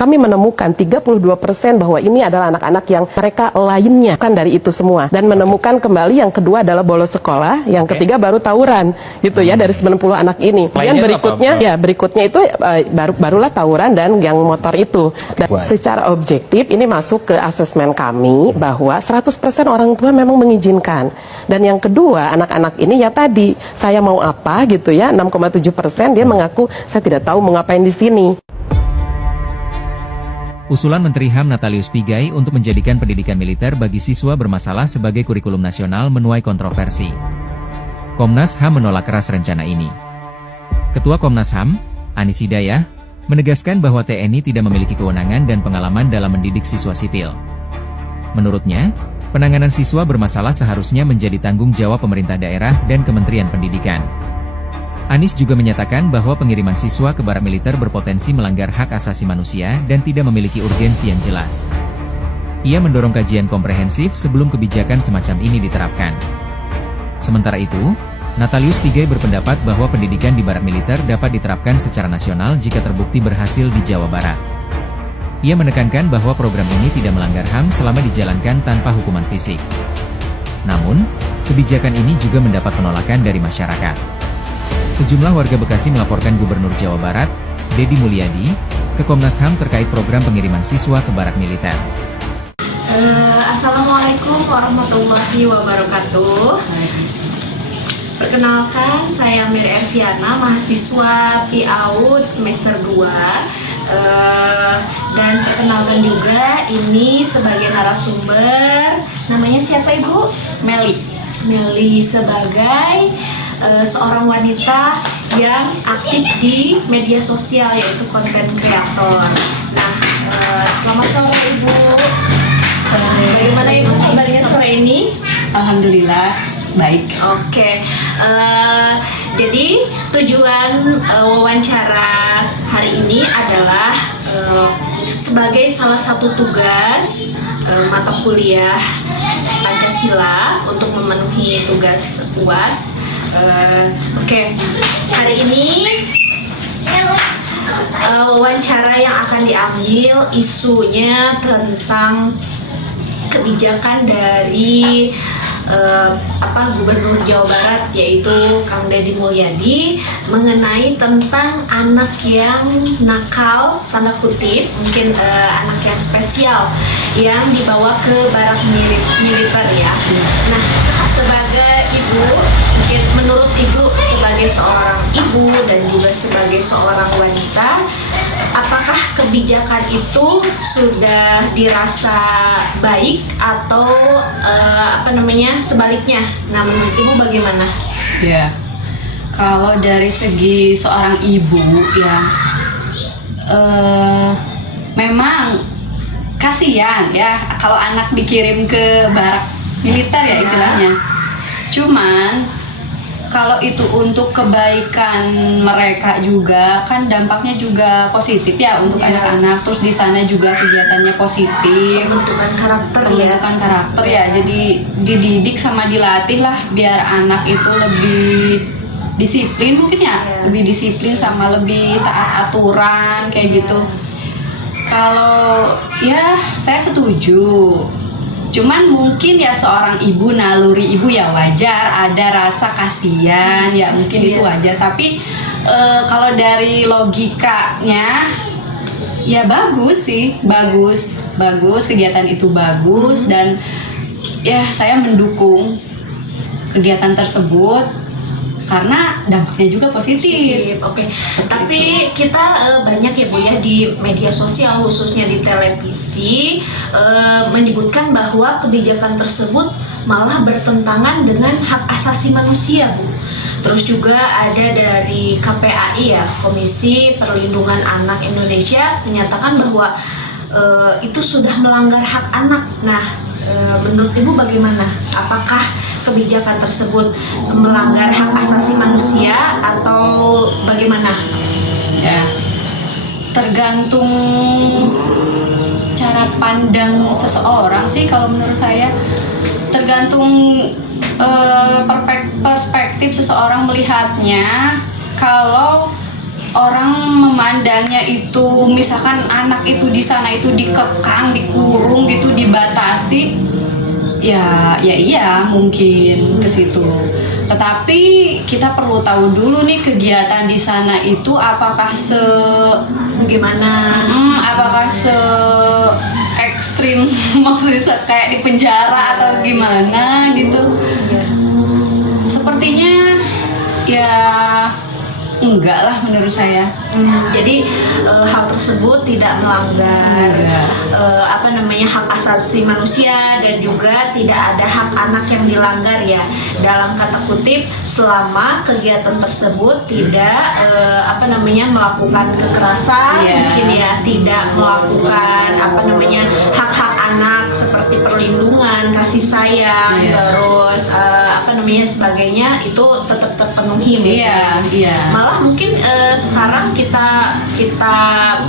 kami menemukan 32% bahwa ini adalah anak-anak yang mereka lainnya kan dari itu semua, dan menemukan kembali yang kedua adalah bolos sekolah, yang ketiga baru tawuran gitu ya dari 90 anak ini. Kemudian berikutnya itu barulah tawuran dan yang motor itu. Dan secara objektif ini masuk ke asesmen kami bahwa 100% orang tua memang mengizinkan. Dan yang kedua, anak-anak ini ya tadi, saya mau apa gitu ya, 6,7% dia mengaku saya tidak tahu mau ngapain di sini. Usulan Menteri HAM Natalius Pigai untuk menjadikan pendidikan militer bagi siswa bermasalah sebagai kurikulum nasional menuai kontroversi. Komnas HAM menolak keras rencana ini. Ketua Komnas HAM, Anis Hidayah, menegaskan bahwa TNI tidak memiliki kewenangan dan pengalaman dalam mendidik siswa sipil. Menurutnya, penanganan siswa bermasalah seharusnya menjadi tanggung jawab pemerintah daerah dan Kementerian Pendidikan. Anis juga menyatakan bahwa pengiriman siswa ke barak militer berpotensi melanggar hak asasi manusia dan tidak memiliki urgensi yang jelas. Ia mendorong kajian komprehensif sebelum kebijakan semacam ini diterapkan. Sementara itu, Natalius Pigai berpendapat bahwa pendidikan di barak militer dapat diterapkan secara nasional jika terbukti berhasil di Jawa Barat. Ia menekankan bahwa program ini tidak melanggar HAM selama dijalankan tanpa hukuman fisik. Namun, kebijakan ini juga mendapat penolakan dari masyarakat. Sejumlah warga Bekasi melaporkan Gubernur Jawa Barat, Deddy Mulyadi, ke Komnas HAM terkait program pengiriman siswa ke barak militer. Assalamualaikum warahmatullahi wabarakatuh. Perkenalkan, saya Mary Erviana, mahasiswa PIAUD semester 2. Dan perkenalkan juga ini sebagai narasumber, namanya siapa Ibu? Meli sebagai seorang wanita yang aktif di media sosial, yaitu konten kreator. Nah, selamat sore Ibu. Bagaimana Ibu kabarnya sore ini? Alhamdulillah baik. Oke. Jadi tujuan wawancara hari ini adalah sebagai salah satu tugas mata kuliah Pancasila untuk memenuhi tugas UAS. Oke. Hari ini wawancara yang akan diambil isunya tentang kebijakan dari Gubernur Jawa Barat, yaitu Kang Deddy Mulyadi, mengenai tentang anak yang nakal, tanda kutip, mungkin anak yang spesial yang dibawa ke barak militer ya. Nah, sebagai ibu, mungkin menurut ibu sebagai seorang ibu dan juga sebagai seorang wanita, apakah kebijakan itu sudah dirasa baik atau sebaliknya? Nah, menurut ibu bagaimana? Ya, kalau dari segi seorang ibu ya, memang kasihan ya kalau anak dikirim ke barak militer ya istilahnya. Cuman kalau itu untuk kebaikan mereka juga kan dampaknya juga positif ya untuk anak-anak. Terus di sana juga kegiatannya positif, pembentukan karakter ya. Jadi dididik sama dilatih lah biar anak itu lebih disiplin mungkin ya, lebih disiplin sama lebih taat aturan kayak gitu. Kalau ya saya setuju. Cuman mungkin ya seorang ibu, naluri ibu ya wajar ada rasa kasihan ya, mungkin itu wajar. Tapi kalau dari logikanya ya bagus sih, bagus kegiatan itu bagus. Dan ya saya mendukung kegiatan tersebut karena dampaknya juga positif. Oke. Tapi kita banyak ya Bu ya di media sosial, khususnya di televisi, menyebutkan bahwa kebijakan tersebut malah bertentangan dengan hak asasi manusia Bu. Terus juga ada dari KPAI ya, Komisi Perlindungan Anak Indonesia, menyatakan bahwa itu sudah melanggar hak anak. Nah, menurut Ibu bagaimana? Apakah kebijakan tersebut melanggar hak asasi manusia atau bagaimana? Ya, tergantung cara pandang seseorang sih kalau menurut saya. Tergantung perspektif seseorang melihatnya. Kalau orang memandangnya itu misalkan anak itu di sana itu dikekang, dikurung gitu, dibatasi, ya iya mungkin ke situ. Tetapi kita perlu tahu dulu nih kegiatan di sana itu apakah apakah se ekstrim maksudnya kayak di penjara atau gimana gitu. Sepertinya ya enggak lah menurut saya. Jadi hal tersebut tidak melanggar hak asasi manusia, dan juga tidak ada hak anak yang dilanggar ya, dalam kata kutip, selama kegiatan tersebut tidak melakukan kekerasan, mungkin ya, tidak melakukan hak-hak anak seperti perlindungan, kasih sayang, terus sebagainya, itu tetap terpenuhi mungkin. Malah mungkin sekarang kita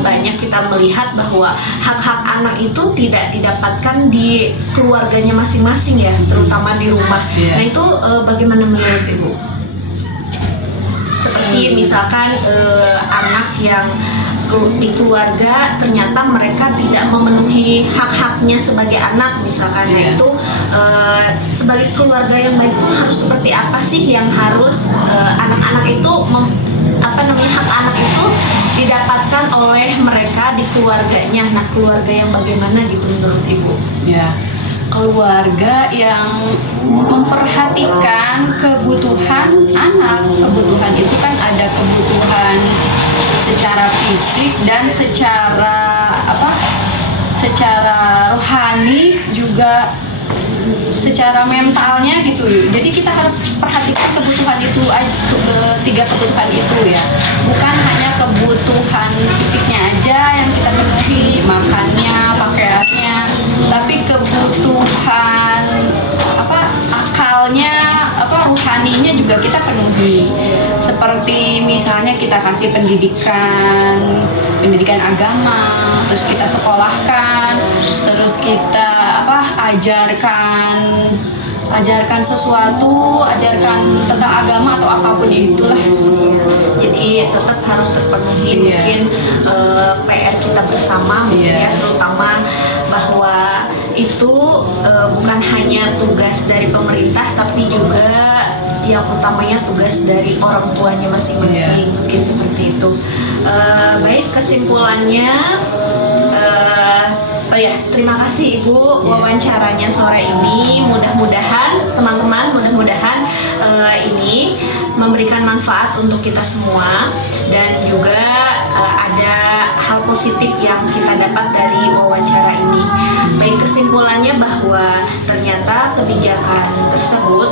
banyak melihat bahwa hak-hak anak itu tidak didapatkan di keluarganya masing-masing ya, terutama di rumah. Nah itu bagaimana menurut Ibu? Seperti misalkan anak yang di keluarga ternyata mereka tidak memenuhi hak-haknya sebagai anak misalkan, itu sebagai keluarga yang baik itu harus seperti apa sih yang harus anak-anak itu hak anak itu didapatkan oleh mereka di keluarganya. Nah keluarga yang bagaimana gitu menurut Ibu? Ya, keluarga yang memperhatikan kebutuhan anak. Kebutuhan itu kan ada kebutuhan secara fisik dan secara rohani, juga secara mentalnya gitu. Jadi kita harus perhatikan kebutuhan itu, tiga kebutuhan itu ya. Bukan hanya kebutuhan fisiknya aja yang kita penuhi, makannya, pakaiannya, tapi kebutuhan akalnya, rohaninya juga kita penuhi. Seperti misalnya kita kasih pendidikan agama, terus kita sekolahkan, terus kita ajarkan sesuatu, ajarkan tentang agama atau apapun itulah. Jadi tetap harus terpenuhi mungkin PR kita bersama mungkin ya, terutama bahwa itu bukan hanya tugas dari pemerintah, tapi juga yang utamanya tugas dari orang tuanya masing-masing, mungkin seperti itu. Baik, kesimpulannya terima kasih Ibu wawancaranya sore ini. Mudah-mudahan teman-teman, ini memberikan manfaat untuk kita semua, dan juga ada hal positif yang kita dapat dari wawancara ini. Baik, kesimpulannya bahwa ternyata kebijakan tersebut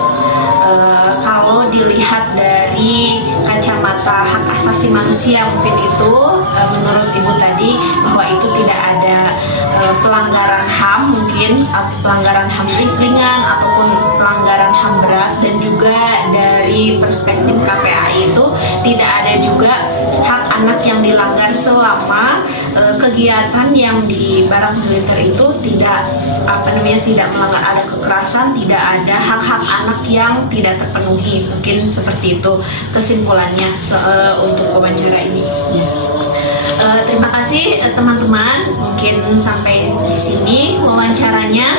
kalau dilihat dari kacamata hak asasi manusia, mungkin itu menurut Ibu tadi bahwa itu tidak ada pelanggaran HAM, mungkin pelanggaran HAM ringan ataupun pelanggaran HAM berat, dan juga dari perspektif KPAI itu tidak ada juga hak anak yang dilanggar selama kegiatan yang di barak militer itu tidak melanggar ada kekerasan, tidak ada hak-hak anak yang tidak terpenuhi. Mungkin seperti itu kesimpulannya untuk wawancara ini. Terima kasih teman-teman, mungkin sampai di sini wawancaranya.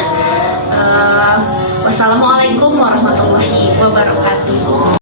Wassalamualaikum warahmatullahi wabarakatuh.